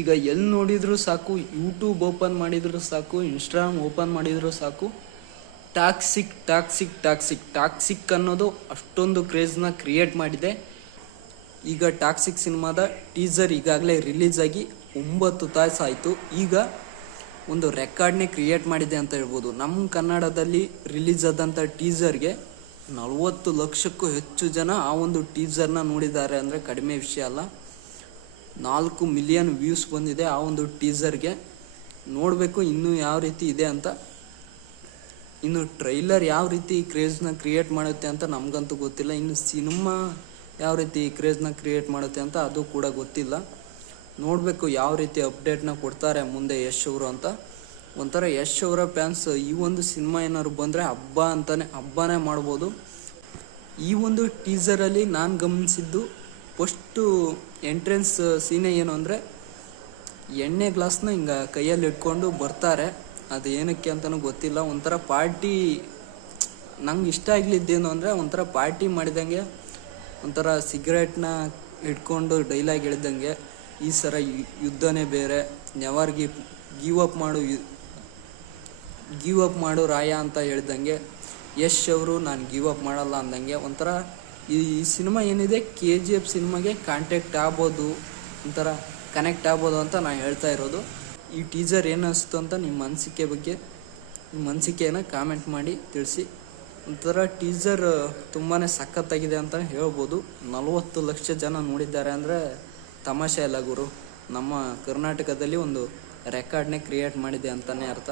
ಈಗ ಎಲ್ಲಿ ನೋಡಿದರೂ ಸಾಕು, ಯೂಟ್ಯೂಬ್ ಓಪನ್ ಮಾಡಿದರೂ ಸಾಕು, ಇನ್ಸ್ಟಾಗ್ರಾಮ್ ಓಪನ್ ಮಾಡಿದರೂ ಸಾಕು, ಟಾಕ್ಸಿಕ್ ಟಾಕ್ಸಿಕ್ ಟಾಕ್ಸಿಕ್ ಟಾಕ್ಸಿಕ್ ಅನ್ನೋದು ಅಷ್ಟೊಂದು ಕ್ರೇಜ್ನ ಕ್ರಿಯೇಟ್ ಮಾಡಿದೆ. ಈಗ ಟಾಕ್ಸಿಕ್ ಸಿನಿಮಾದ ಟೀಸರ್ ಈಗಾಗಲೇ ರಿಲೀಸ್ ಆಗಿ 9 ತಾಸು ಆಯಿತು. ಈಗ ಒಂದು ರೆಕಾರ್ಡ್ನೇ ಕ್ರಿಯೇಟ್ ಮಾಡಿದೆ ಅಂತ ಹೇಳ್ಬೋದು. ನಮ್ಮ ಕನ್ನಡದಲ್ಲಿ ರಿಲೀಸ್ ಆದಂಥ ಟೀಸರ್ಗೆ 40 ಲಕ್ಷಕ್ಕೂ ಹೆಚ್ಚು ಜನ ಆ ಒಂದು ಟೀಸರ್ನ ನೋಡಿದ್ದಾರೆ ಅಂದರೆ ಕಡಿಮೆ ವಿಷಯ ಅಲ್ಲ. 4 ಮಿಲಿಯನ್ ವ್ಯೂಸ್ ಬಂದಿದೆ ಆ ಒಂದು ಟೀಸರ್ಗೆ. ನೋಡಬೇಕು ಇನ್ನೂ ಯಾವ ರೀತಿ ಇದೆ ಅಂತ. ಇನ್ನು ಟ್ರೈಲರ್ ಯಾವ ರೀತಿ ಕ್ರೇಜ್ನ ಕ್ರಿಯೇಟ್ ಮಾಡುತ್ತೆ ಅಂತ ನಮಗಂತೂ ಗೊತ್ತಿಲ್ಲ. ಇನ್ನು ಸಿನಿಮಾ ಯಾವ ರೀತಿ ಕ್ರೇಜ್ನ ಕ್ರಿಯೇಟ್ ಮಾಡುತ್ತೆ ಅಂತ ಅದು ಕೂಡ ಗೊತ್ತಿಲ್ಲ. ನೋಡಬೇಕು ಯಾವ ರೀತಿ ಅಪ್ಡೇಟ್ನ ಕೊಡ್ತಾರೆ ಮುಂದೆ ಯಶ್ ಅವರು ಅಂತ. ಒಂಥರ ಯಶ್ ಅವರ ಫ್ಯಾನ್ಸ್ ಈ ಒಂದು ಸಿನಿಮಾ ಏನಾದ್ರು ಬಂದರೆ ಹಬ್ಬನೇ ಮಾಡ್ಬೋದು. ಈ ಒಂದು ಟೀಸರಲ್ಲಿ ನಾನು ಗಮನಿಸಿದ್ದು ಫಸ್ಟು ಎಂಟ್ರೆನ್ಸ್ ಸೀನೆ ಏನು ಅಂದರೆ, ಎಣ್ಣೆ ಗ್ಲಾಸ್ನ ಹಿಂಗೆ ಕೈಯಲ್ಲಿ ಇಟ್ಕೊಂಡು ಬರ್ತಾರೆ. ಅದು ಏನಕ್ಕೆ ಅಂತಲೂ ಗೊತ್ತಿಲ್ಲ. ಒಂಥರ ಪಾರ್ಟಿ, ನಂಗೆ ಇಷ್ಟ ಆಗಲಿದ್ದೇನು ಅಂದರೆ ಒಂಥರ ಪಾರ್ಟಿ ಮಾಡಿದಂಗೆ, ಒಂಥರ ಸಿಗರೇಟ್ನ ಇಟ್ಕೊಂಡು ಡೈಲಾಗ್ ಹೇಳಿದಂಗೆ, ಈ ಸರ ಯುದ್ಧನೇ ಬೇರೆ, ನೆವರ್ ಗಿವ್ ಅಪ್ ಮಾಡು ರಾಯ ಅಂತ ಹೇಳ್ದಂಗೆ, ಯಶ್ ಅವರು ನಾನು ಗಿವ್ ಅಪ್ ಮಾಡಲ್ಲ ಅಂದಂಗೆ. ಒಂಥರ ಈ ಸಿನಿಮಾ ಏನಿದೆ KGF ಸಿನಿಮಾಗೆ ಕಾಂಟ್ಯಾಕ್ಟ್ ಆಗ್ಬೋದು, ಒಂಥರ ಕನೆಕ್ಟ್ ಆಗ್ಬೋದು ಅಂತ ನಾನು ಹೇಳ್ತಾ ಇರೋದು. ಈ ಟೀಸರ್ ಏನು ಅನಿಸ್ತು ಅಂತ ನಿಮ್ಮ ಅನಿಸಿಕೆಯನ್ನು ಕಾಮೆಂಟ್ ಮಾಡಿ ತಿಳಿಸಿ. ಒಂಥರ ಟೀಸರ್ ತುಂಬಾ ಸಖತ್ತಾಗಿದೆ ಅಂತ ಹೇಳ್ಬೋದು. 40 ಲಕ್ಷ ಜನ ನೋಡಿದ್ದಾರೆ ಅಂದರೆ ತಮಾಷೆ ಅಲ್ಲ ಗುರು. ನಮ್ಮ ಕರ್ನಾಟಕದಲ್ಲಿ ಒಂದು ರೆಕಾರ್ಡ್ನೇ ಕ್ರಿಯೇಟ್ ಮಾಡಿದೆ ಅಂತಲೇ ಅರ್ಥ.